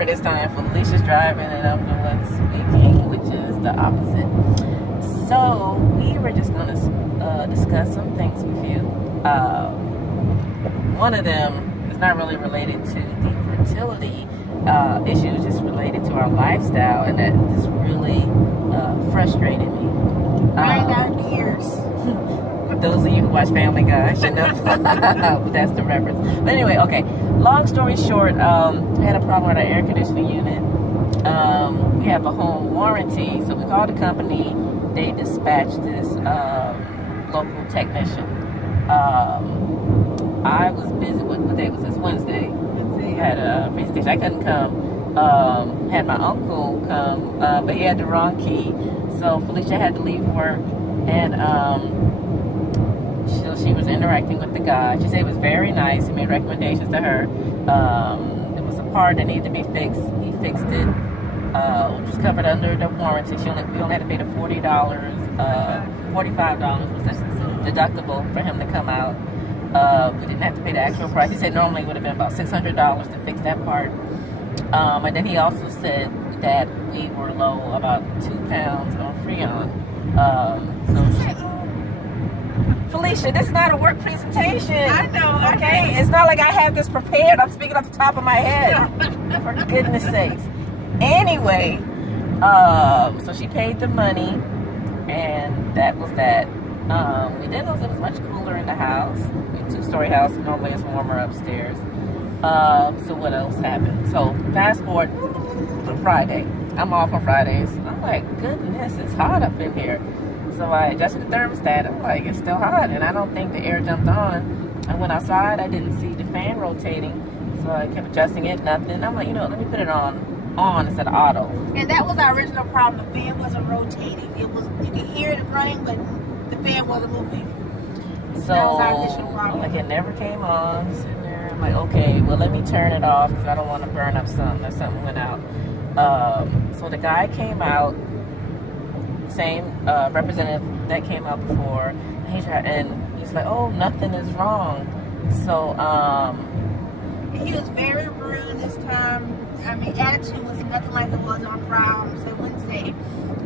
for this time. Felicia's driving and I'm the one speaking, which is the opposite. So we were just going to discuss some things with you. One of them is not really related to the fertility issues, just related to our lifestyle, and that just really frustrated me. Grind our gears. For those of you who watch Family Guy, should know. That's the reference. But anyway, okay. Long story short, we had a problem with our air conditioning unit. We have a home warranty, so we called the company. They dispatched this local technician. I was busy. What day was this? Wednesday. I had a presentation. I couldn't come. Had my uncle come, but he had the wrong key. So Felicia had to leave work, and she was interacting with the guy. She said it was very nice. He made recommendations to her. There was a part that needed to be fixed. He fixed it. Which was covered under the warranty. We only had to pay the $40. $45 was the deductible for him to come out. We didn't have to pay the actual price. He said normally it would have been about $600 to fix that part. And then he also said that we were low about 2 pounds on Freon. Felicia, this is not a work presentation. I know. Okay? It's not like I have this prepared. I'm speaking off the top of my head. For goodness sakes. Anyway, so she paid the money, and that was that. We didn't know it was much cooler in the house. A 2-story house, normally it's warmer upstairs. So what else happened? So fast forward to Friday. I'm off on Fridays. I'm like, goodness, it's hot up in here. So I adjusted the thermostat. I'm like, it's still hot, and I don't think the air jumped on. I went outside. I didn't see the fan rotating, so I kept adjusting it. Nothing. I'm like, let me put it on instead of auto. And that was our original problem. The fan wasn't rotating. It was, you could hear it running, but the fan wasn't moving. So that was our initial problem. Like, it never came on. Sitting there, I'm like, okay, well, let me turn it off because I don't want to burn up something if something went out. So the guy came out, same representative that came out before, and he's like, oh, nothing is wrong. So he was very rude this time. I mean, attitude was nothing like it was on Friday, Wednesday.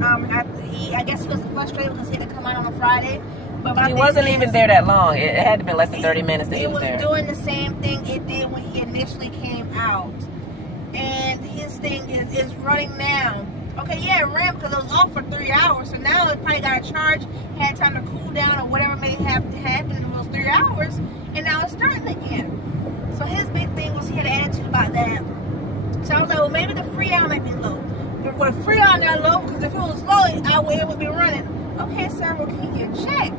I guess he was frustrated because he had to come out on a Friday. But he wasn't even there that long. It had to be less than 30 minutes that he was there. It was doing the same thing it did when he initially came out. And his thing is running now. Okay, yeah, it ran because it was off for 3 hours. So now it probably got a charge, had time to cool down or whatever may have happened in those 3 hours. And now it's starting again. So his big thing was he had an attitude about that. So I was like, well, maybe the Freon might be low. But with Freon not low, because if it was low, it would be running. Okay, sir, well, can you check?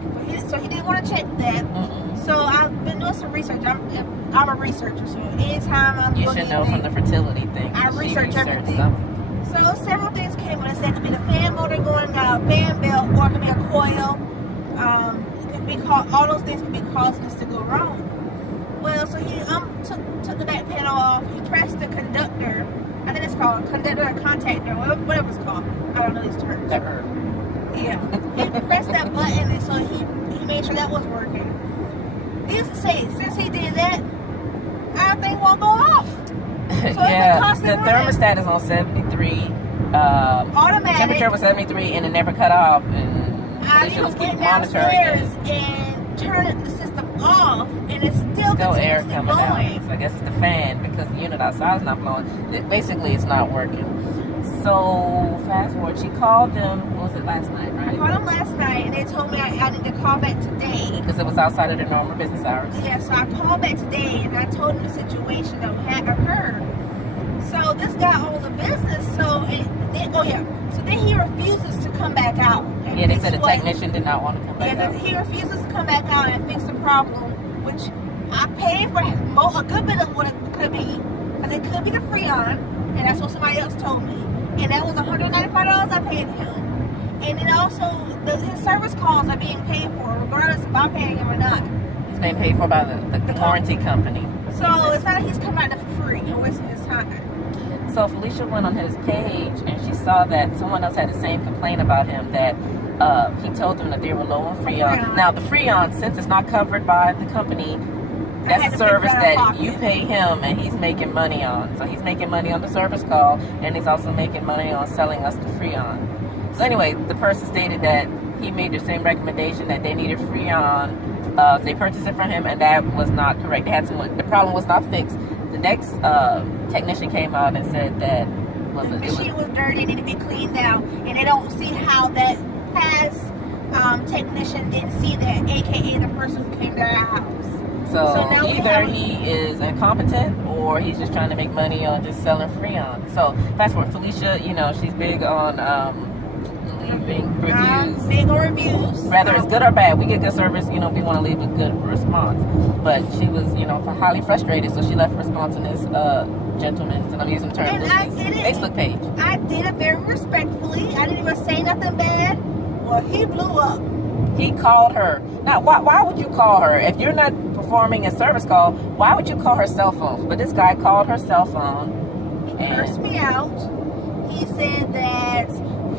So he didn't want to check that. So I've been doing some research. I'm a researcher, so anytime I'm you should know from the fertility thing. I research everything. So several things came when I said it could be the fan motor going out, fan belt, or it could be a coil. It could be all those things could be causing this to go wrong. Well, so he took the back panel off. He pressed the conductor. I think it's called conductor or contactor, whatever it's called. I don't know these terms. Never. Yeah. He pressed that button, and so he made sure that was working. Needless to say, since he did that, our thing won't go off. So yeah, the thermostat is on 73. Automatic. Temperature was 73, and it never cut off. And I just keep went monitoring downstairs and turned the system off, and it's still air coming blowing. out. So I guess it's the fan because the unit outside is not blowing. Basically, it's not working. So fast forward, she called them. What was it, last night, right? I called them last night, and they told me I need to call back today because it was outside of the normal business hours. Yeah, so I called back today, and I told them the situation that had occurred. So this guy owns a business, so then he refuses to come back out. Yeah, they said the technician did not want to come back out. He refuses to come back out and fix the problem, which I paid for a good bit of what it could be, because it could be the Freon, and that's what somebody else told me. And that was $195 I paid him. And then also, his service calls are being paid for, regardless if I'm paying him or not. It's being paid for by the warranty company. So it's not like he's coming out for free and wasting his time. So Felicia went on his page and she saw that someone else had the same complaint about him, that he told them that they were low on Freon. Now the Freon, since it's not covered by the company, That's a service that you pay him and he's making money on. So he's making money on the service call, and he's also making money on selling us the Freon. So anyway, the person stated that he made the same recommendation that they needed Freon. They purchased it from him, and that was not correct. They had the problem was not fixed. The next technician came out and said that the machine was dirty, it needed to be cleaned out, and they don't see how that past technician didn't see that, aka the person who came to our house. So either he is incompetent or he's just trying to make money on just selling Freon. So fast forward, Felicia, you know, she's big on leaving reviews. Big on reviews. Whether it's good or bad, we get good service, you know, we want to leave a good response. But she was, you know, highly frustrated, so she left a response on this gentleman's, and I'm using the term, Facebook page. I did it very respectfully. I didn't even say nothing bad. Well, he blew up. He called her. Now, why would you call her? If you're not performing a service call, why would you call her cell phone? But this guy called her cell phone. He cursed me out. He said that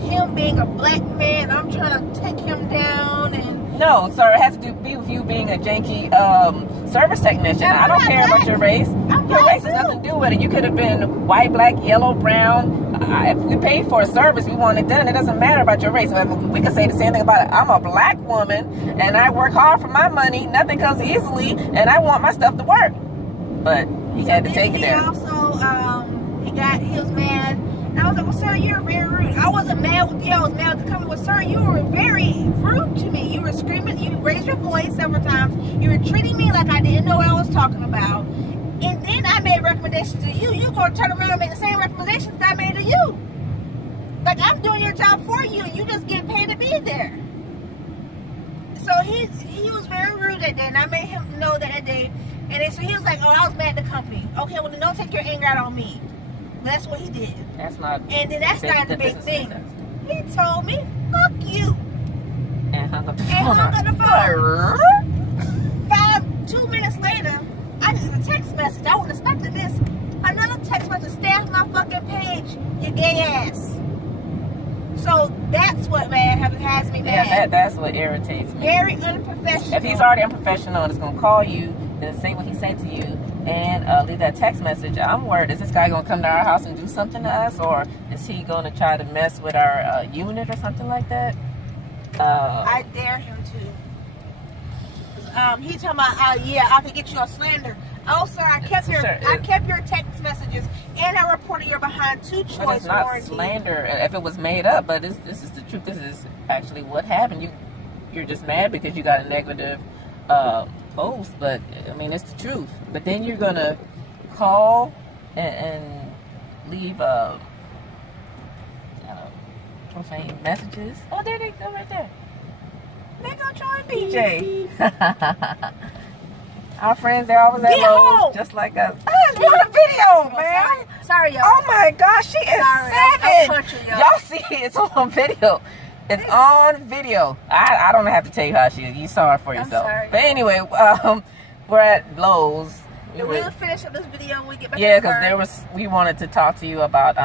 him being a black man, I'm trying to take him down. And no, sir, it has to be with you being a janky service technician. I don't care about your race. Your race has nothing to do with it. You could have been white, black, yellow, brown. If we paid for a service, we want it done. It doesn't matter about your race. We could say the same thing about it. I'm a black woman, and I work hard for my money. Nothing comes easily, and I want my stuff to work. But he had to take it there. He also, he was mad. And I was like, well, sir, you're very rude. I wasn't mad with you. I was mad with the company. Well, sir, you were very rude to me. You were screaming. You raised your voice several times. You were treating me like I didn't know what I was talking about. And then I made recommendations to you. You're going to turn around and make the same recommendations that I made to you. Like, I'm doing your job for you, and you just get paid to be there. So he was very rude that day, and I made him know that day. And then, so he was like, oh, I was mad at the company. Okay, well, then don't take your anger out on me. But that's what he did. That's not. And then that's not the big thing. He told me, fuck you. And hung up the phone. 2 minutes later, I just a text message. I wasn't expecting this. Another text message, stay off my fucking page, you gay ass. So that's what, man, has me mad. Yeah, that's what irritates me. Very unprofessional. If he's already unprofessional and is going to call you and say what he said to you and leave that text message, I'm worried, is this guy going to come to our house and do something to us, or is he going to try to mess with our unit or something like that? I dare him to. He's talking about, yeah, I can get you on slander. Oh, sir, I kept your text messages, and I reported you're behind 2 choice warranty. It's not slander if it was made up, but this is the truth. This is actually what happened. You're just mad because you got a negative post, but I mean, it's the truth. But then you're gonna call and leave profane messages. Oh, there they go, right there. They gonna join BJ. Our friends, they're always at Lowe's, just like us. Oh, it's on the video, man. Sorry, y'all. Oh my gosh, she is 7. Y'all see it? It's on video. It's on video. I don't have to tell you how she is. You saw her for yourself. Sorry. But anyway, we're at Lowe's. We'll finish up this video when we get back. Yeah, because we wanted to talk to you about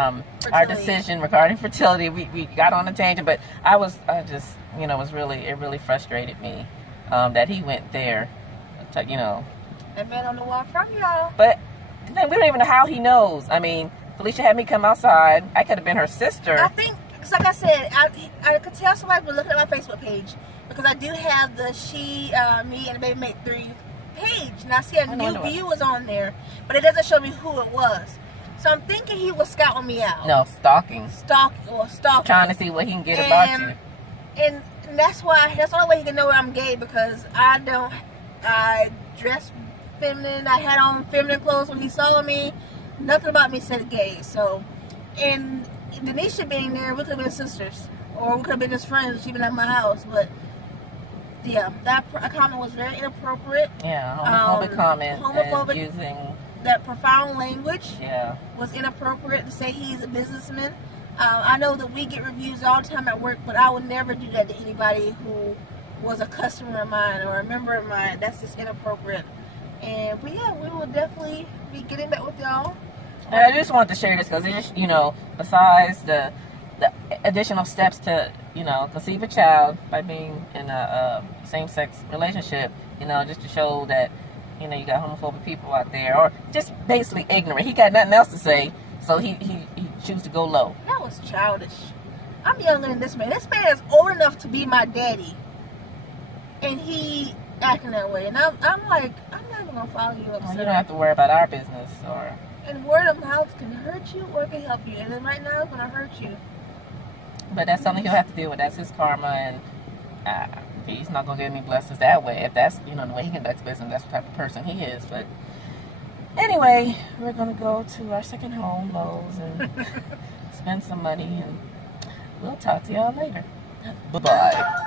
our decision regarding fertility. We got on a tangent, but it really frustrated me that he went there. That man on the wall from y'all. But then we don't even know how he knows. I mean, Felicia had me come outside. I could have been her sister. I think, because like I said, I could tell somebody was looking at my Facebook page, because I do have the she, me, and the baby mate 3 page. And I see a new view was on there, but it doesn't show me who it was. So I'm thinking he was scouting me out. No, stalking. Stalking. Trying to see what he can get about you. And that's the only way he can know I'm gay, because I dress feminine. I had on feminine clothes when he saw me. Nothing about me said gay. So, and Denisha being there, we could have been sisters, or we could have been just friends. She'd been at my house, but yeah, that comment was very inappropriate. Yeah, homophobic comment. Homophobic. Using that profound language. Yeah, was inappropriate to say he's a businessman. I know that we get reviews all the time at work, but I would never do that to anybody who was a customer of mine or a member of mine. That's just inappropriate. But yeah, we will definitely be getting back with y'all. And I just wanted to share this because it just, besides the additional steps to, conceive a child by being in a same-sex relationship, just to show that, you know, you got homophobic people out there, or just basically ignorant. He got nothing else to say, so he chooses to go low. That was childish. I'm younger than this man. This man is old enough to be my daddy, and he acting that way. And I'm like, I'm not even gonna follow you up. Well, you don't have to worry about our business, or. And word of mouth can hurt you or it can help you. And then right now it's gonna hurt you. But that's something he'll have to deal with. That's his karma, and he's not gonna get any blessings that way. If that's, you know, the way he conducts business, that's the type of person he is. But anyway, we're gonna go to our second home, Lowe's, and spend some money, and we'll talk to y'all later. Bye-bye.